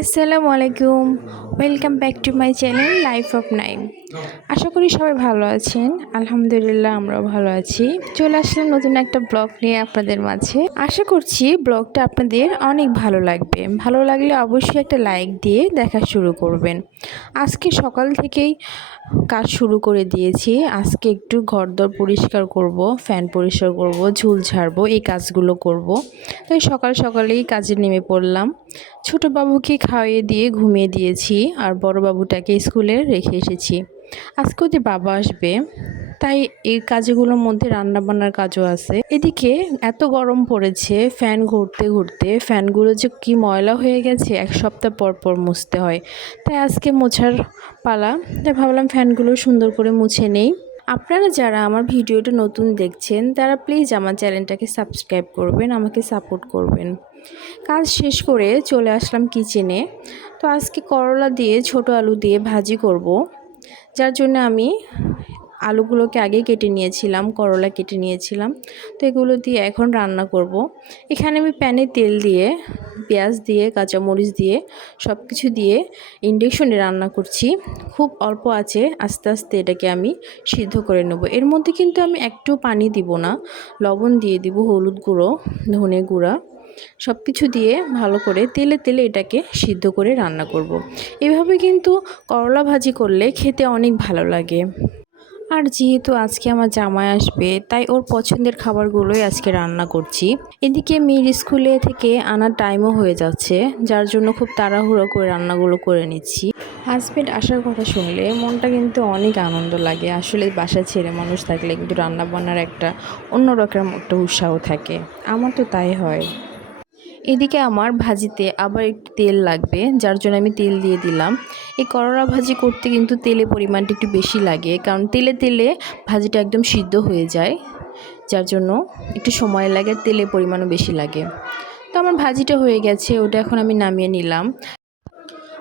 আসসালামু আলাইকুম। Welcome back to my channel life of Naim আশা করি সবাই ভালো আছেন। আলহামদুলিল্লাহ আমরাও ভালো আছি। চলে আসলাম নতুন একটা ব্লগ নিয়ে আপনাদের মাঝে। আশা করছি ব্লগটা আপনাদের অনেক ভালো লাগবে। ভালো লাগলে অবশ্যই একটা লাইক দিয়ে দেখা শুরু করবেন। আজকে সকাল থেকেই কাজ শুরু করে দিয়েছি। আজকে একটু ঘরদর পরিষ্কার করব, ফ্যান পরিষ্কার করব, ঝুল ঝাড়বো, এই কাজগুলো করব। তাই সকাল সকালেই কাজে নেমে পড়লাম। ছোট বাবুকে খাওয়িয়ে দিয়ে ঘুমিয়ে দিয়েছি আর বড় বাবুটাকে স্কুলে রেখে এসেছি। আজকে ওদের বাবা আসবে, তাই এই কাজগুলোর মধ্যে রান্না বান্নার কাজও আছে। এদিকে এত গরম পড়েছে, ফ্যান ঘুরতে ঘুরতে, ফ্যানগুলো যে কি ময়লা হয়ে গেছে, এক সপ্তাহ পর পর মুছতে হয়। তাই আজকে মোছার পালা, তাই ভাবলাম ফ্যানগুলো সুন্দর করে মুছে নেই। আপনারা যারা আমার ভিডিওটা নতুন দেখছেন, তারা প্লিজ আমার চ্যানেলটাকে সাবস্ক্রাইব করবেন, আমাকে সাপোর্ট করবেন। কাজ শেষ করে চলে আসলাম কিচেনে তো আজকে করলা দিয়ে, ছোট আলু দিয়ে ভাজি করব। যার জন্য আমি আলুগুলোকে আগে কেটে নিয়েছিলাম, করলা কেটে নিয়েছিলাম। তো এগুলো দিয়ে এখন রান্না করব। এখানে আমি প্যানে তেল দিয়ে, পেঁয়াজ দিয়ে, কাঁচামরিচ দিয়ে সব কিছু দিয়ে ইন্ডাকশনে রান্না করছি। খুব অল্প আছে, আস্তে আস্তে এটাকে আমি সিদ্ধ করে নেব। এর মধ্যে কিন্তু আমি একটু পানি দিব না। লবণ দিয়ে দিব হলুদ গুঁড়ো, ধনে গুঁড়া। সব কিছু দিয়ে ভালো করে তেলে তেলে এটাকে সিদ্ধ করে রান্না করব। এভাবে কিন্তু করলা ভাজি করলে খেতে অনেক ভালো লাগে। আর যেহেতু আজকে আমার জামাই আসবে, তাই ওর পছন্দের খাবারগুলোই আজকে রান্না করছি। এদিকে মেয়ের স্কুলে থেকে আনার টাইমও হয়ে যাচ্ছে, যার জন্য খুব তাড়াহুড়ো করে রান্নাগুলো করে নিচ্ছি। হাজব্যান্ড আসার কথা শুনলে মনটা কিন্তু অনেক আনন্দ লাগে। আসলে বাসা ছেড়ে মানুষ থাকলে কিন্তু রান্না বান্নার একটা অন্যরকম একটা উৎসাহ থাকে। আমার তো তাই হয়। এদিকে আমার ভাজিতে আবার একটু তেল লাগবে, যার জন্য আমি তেল দিয়ে দিলাম। এই করলা ভাজি করতে কিন্তু তেলের পরিমাণটা একটু বেশি লাগে, কারণ তেলে তেলে ভাজিটা একদম সিদ্ধ হয়ে যায়, যার জন্য একটু সময় লাগে, তেলের পরিমাণও বেশি লাগে। তো আমার ভাজিটা হয়ে গেছে, ওটা এখন আমি নামিয়ে নিলাম।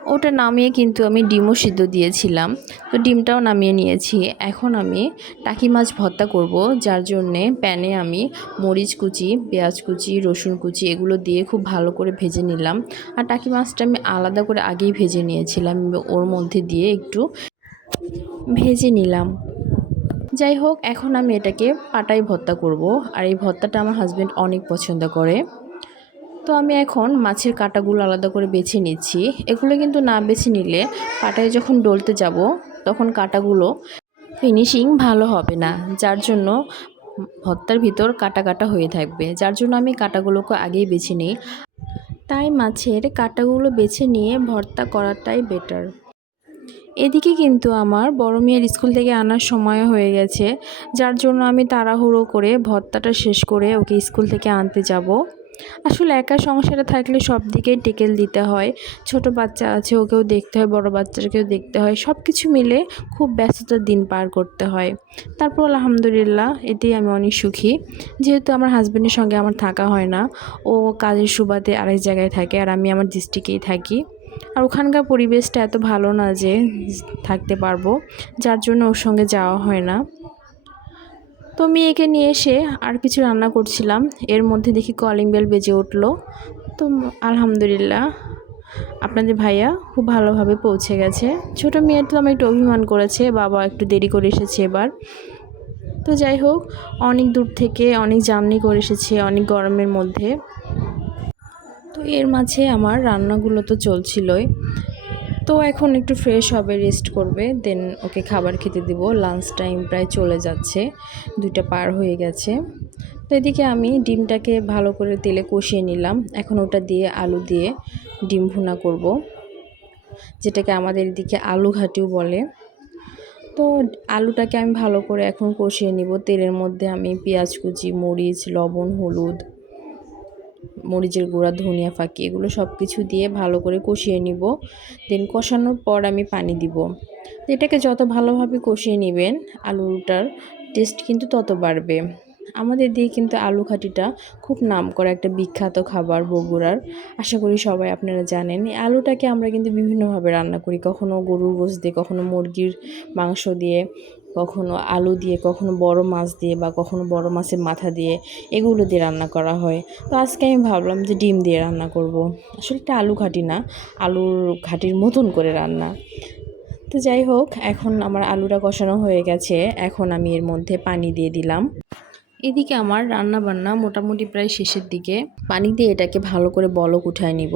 ওটা নামিয়ে কিন্তু আমি ডিমও সিদ্ধ দিয়েছিলাম। তো ডিমটাও নামিয়ে নিয়েছি। এখন আমি টাকি মাছ ভর্তা করব, যার জন্যে প্যানে আমি মরিচ কুচি, পেঁয়াজ কুচি, রসুন কুচি এগুলো দিয়ে খুব ভালো করে ভেজে নিলাম। আর টাকি মাছটা আমি আলাদা করে আগেই ভেজে নিয়েছিলাম, ওর মধ্যে দিয়ে একটু ভেজে নিলাম। যাই হোক, এখন আমি এটাকে পাটাই ভর্তা করব। আর এই ভর্তাটা আমার হাজব্যান্ড অনেক পছন্দ করে। তো আমি এখন মাছের কাটাগুলো আলাদা করে বেছে নিচ্ছি। এগুলো কিন্তু না বেছে নিলে পাটায় যখন ডলতে যাব, তখন কাটাগুলো ফিনিশিং ভালো হবে না। যার জন্য ভর্তার ভিতর কাটা কাটা হয়ে থাকবে। যার জন্য আমি কাটাগুলোকে আগেই বেছে নিই। তাই মাছের কাটাগুলো বেছে নিয়ে ভর্তা করাটাই বেটার এদিকে কিন্তু আমার বড় মেয়ের স্কুল থেকে আনার সময় হয়ে গেছে। যার জন্য আমি তাড়াহুড়ো করে ভর্তাটা শেষ করে ওকে স্কুল থেকে আনতে যাব। আসলে একা সংসারে থাকলে সব দিকেই টেকেল দিতে হয়। ছোট বাচ্চা আছে, ওকেও দেখতে হয়, বড় বাচ্চাকেও দেখতে হয়। সব কিছু মিলে খুব ব্যস্ততার দিন পার করতে হয়। তারপর আলহামদুলিল্লাহ, এতেই আমি অনেক সুখী। যেহেতু আমার হাজব্যান্ডের সঙ্গে আমার থাকা হয় না, ও কাজের সুবাদে আরেক জায়গায় থাকে আর আমি আমার ডিস্ট্রিক্টেই থাকি। আর ওখানকার পরিবেশটা এত ভালো না যে থাকতে পারব, যার জন্য ওর সঙ্গে যাওয়া হয় না। তো মেয়েকে নিয়ে এসে আর কিছু রান্না করছিলাম। এর মধ্যে দেখি কলিং বেল বেজে উঠল। তো আলহামদুলিল্লাহ, আপনাদের ভাইয়া খুব ভালোভাবে পৌঁছে গেছে। ছোটো মেয়ের তো আমার একটু অভিমান করেছে, বাবা একটু দেরি করে এসেছে এবার। তো যাই হোক, অনেক দূর থেকে অনেক জার্নি করে এসেছে, অনেক গরমের মধ্যে। তো এর মাঝে আমার রান্নাগুলো তো চলছিলই। তো এখন একটু ফ্রেশ হবে রেস্ট করবে দেন ওকে খাবার খেতে দিব। লাঞ্চ টাইম প্রায় চলে যাচ্ছে, দুইটা পার হয়ে গেছে। তো এদিকে আমি ডিমটাকে ভালো করে তেলে কষিয়ে নিলাম। এখন ওটা দিয়ে আলু দিয়ে ডিম ভুনা করব, যেটাকে আমাদের এদিকে আলু ঘাটিও বলে। তো আলুটাকে আমি ভালো করে এখন কষিয়ে নিব। তেলের মধ্যে আমি পেঁয়াজ কুচি, মরিচ, লবণ, হলুদ মরিচের গুঁড়া, ধনিয়া ফাঁকি, এগুলো সব কিছু দিয়ে ভালো করে কষিয়ে নিব। দেন কষানোর পর আমি পানি দিব। এটাকে যত ভালোভাবে কষিয়ে নেবেন, আলুটার টেস্ট কিন্তু তত বাড়বে। আমাদের দিয়ে কিন্তু আলু খাটিটা খুব নাম করা একটা বিখ্যাত খাবার বগুড়ার। আশা করি সবাই আপনারা জানেন। এই আলুটাকে আমরা কিন্তু বিভিন্নভাবে রান্না করি। কখনো গরুর গোস দিয়ে, কখনো মুরগির মাংস দিয়ে। কখনো আলু দিয়ে, কখনো বড় মাছ দিয়ে বা কখনো বড় মাছের মাথা দিয়ে এগুলো দিয়ে রান্না করা হয়। তো আজকে আমি ভাবলাম যে ডিম দিয়ে রান্না করব। আসলে এটা আলু ঘাটি না, আলুর ঘাটির মতন করে রান্না। তো যাই হোক, এখন আমার আলুটা কষানো হয়ে গেছে। এখন আমি এর মধ্যে পানি দিয়ে দিলাম। এদিকে আমার রান্না বান্না মোটামুটি প্রায় শেষের দিকে। পানি দিয়ে এটাকে ভালো করে বলক উঠায় নিব।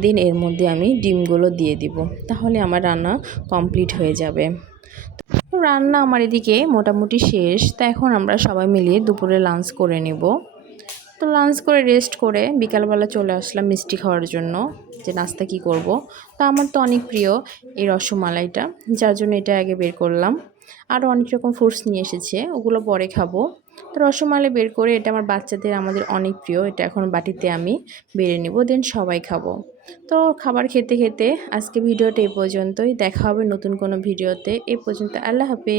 দেন এর মধ্যে আমি ডিমগুলো দিয়ে দিব। তাহলে আমার রান্না কমপ্লিট হয়ে যাবে। রান্না আমার এদিকে মোটামুটি শেষ। তা এখন আমরা সবাই মিলিয়ে দুপুরে লাঞ্চ করে নেব। তো লাঞ্চ করে রেস্ট করে বিকালবেলা চলে আসলাম মিষ্টি খাওয়ার জন্য যে নাস্তা কি করব। তা আমার তো অনেক প্রিয় এই রসমালাইটা, যার জন্য এটা আগে বের করলাম। আরও অনেক রকম ফ্রুটস নিয়ে এসেছে, ওগুলো পরে খাব। তো রসমালাই বের করে এটা আমার বাচ্চাদের আমাদের অনেক প্রিয়, এটা এখন বাটিতে আমি বেড়ে নেব, দেন সবাই খাব। তো খাবার খেতে খেতে আজকে ভিডিওটা এই পর্যন্তই, দেখা হবে নতুন কোনো ভিডিওতে, এই পর্যন্ত আল্লাহ হাফেজ।